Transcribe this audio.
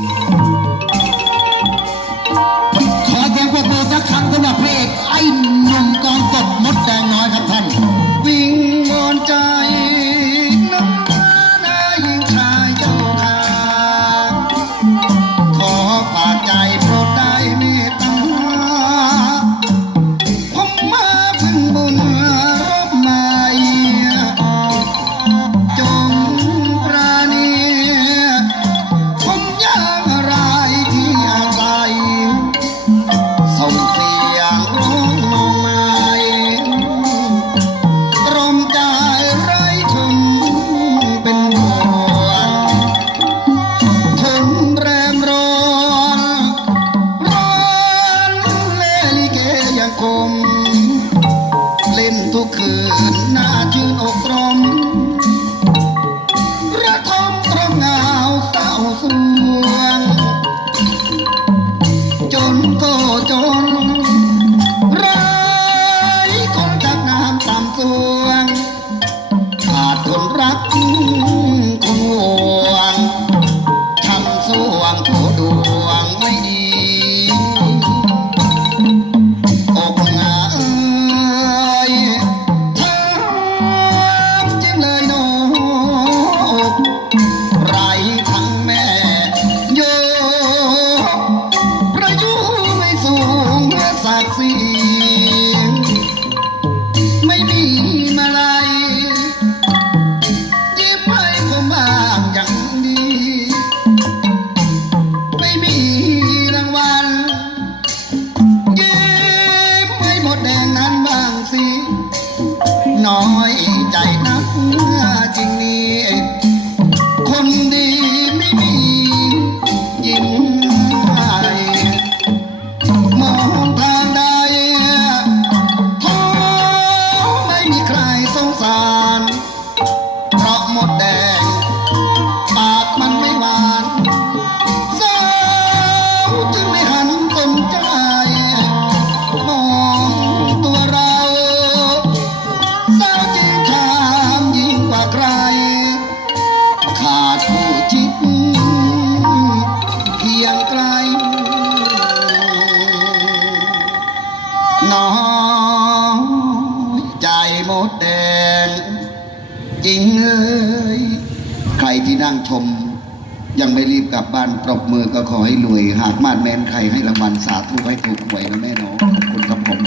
Mm-hmm. na น้อยใจนักจริงนี้คนดีไม่มียิ่มให้มองทางใดท้อไม่มีใครสงสาร ใจหมดแดง จริงเอ้ยใครที่นั่งชม ยังไม่รีบกลับบ้านปรบมือก็ขอให้รวย หากมาดแมนใครให้รางวัลสาธุให้ถูกหวยนะแม่เนาะขอบคุณครับผม